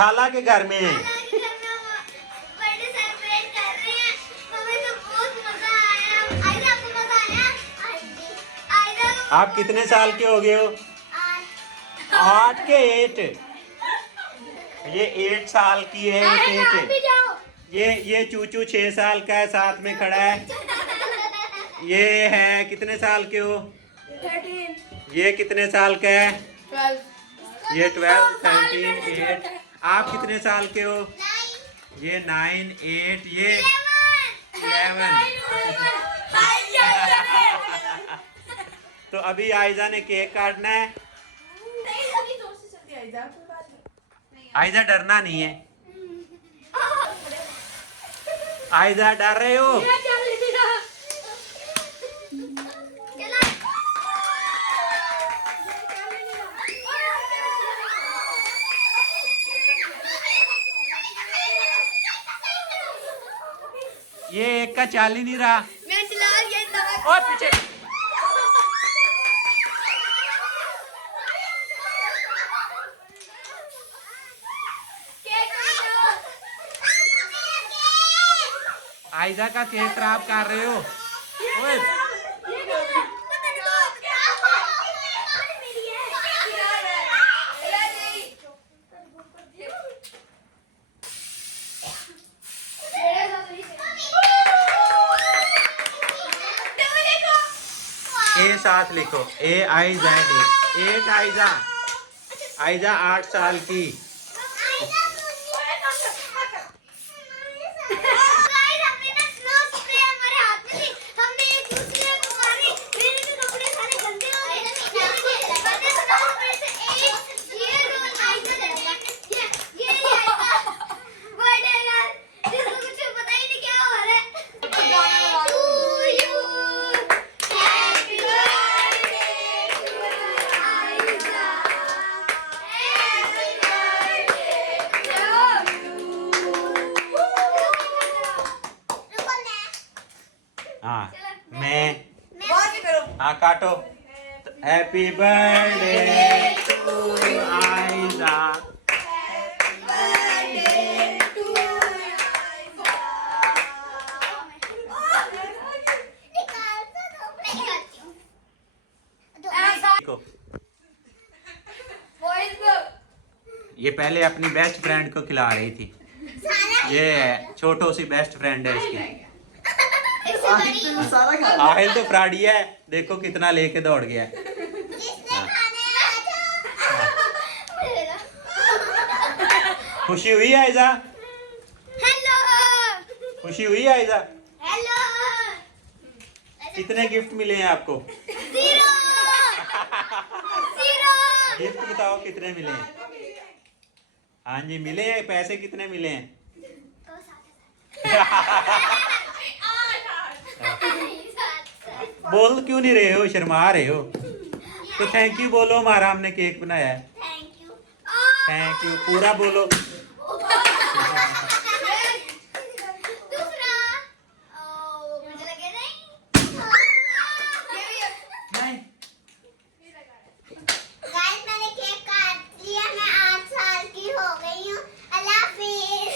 खाला के घर में है। आप कितने साल के हो गए हो? 8 के 8। ये 8 साल की है, 8। ये चूचू 6 साल का है, साथ में खड़ा है। ये है कितने साल के हो? 13। ये कितने साल का है? 12। ये 12, 13, 8। आप कितने साल के हो? ये 9, 8, ये 11। तो अभी आयजा ने केक काटना है। आयजा डरना नहीं है। आयजा डर रहे हो? ये एक का चाल ही नहीं रहा। मैं चला ये और पीछे आयजा का केक खराब कर रहे हो। ओए ए साथ लिखो, AIZ। 8 आयजा। आयजा 8 साल की। हाँ मैं हाँ काटो। हैप्पी बर्थडे टू आयजा। ये पहले अपनी बेस्ट फ्रेंड को खिला रही थी। ये छोटो सी बेस्ट फ्रेंड है इसकी। आहिल तो फ्राडिया है, देखो कितना लेके दौड़ गया है। खुशी हुई आयजा? हेलो। खुशी हुई आयजा? हेलो। कितने गिफ्ट मिले हैं आपको? 0। गिफ्ट बताओ कितने मिले हैं? हाँ जी मिले हैं। पैसे कितने मिले हैं? बोल क्यों नहीं रहे हो? शर्मा रहे हो तो थैंक यू बोलो। हमारा हमने केक बनाया है। थैंक यू पूरा बोलो। मैंने केक काट लिया। मैं 8 साल की हो गई हूँ। अल्लाह हाफिज।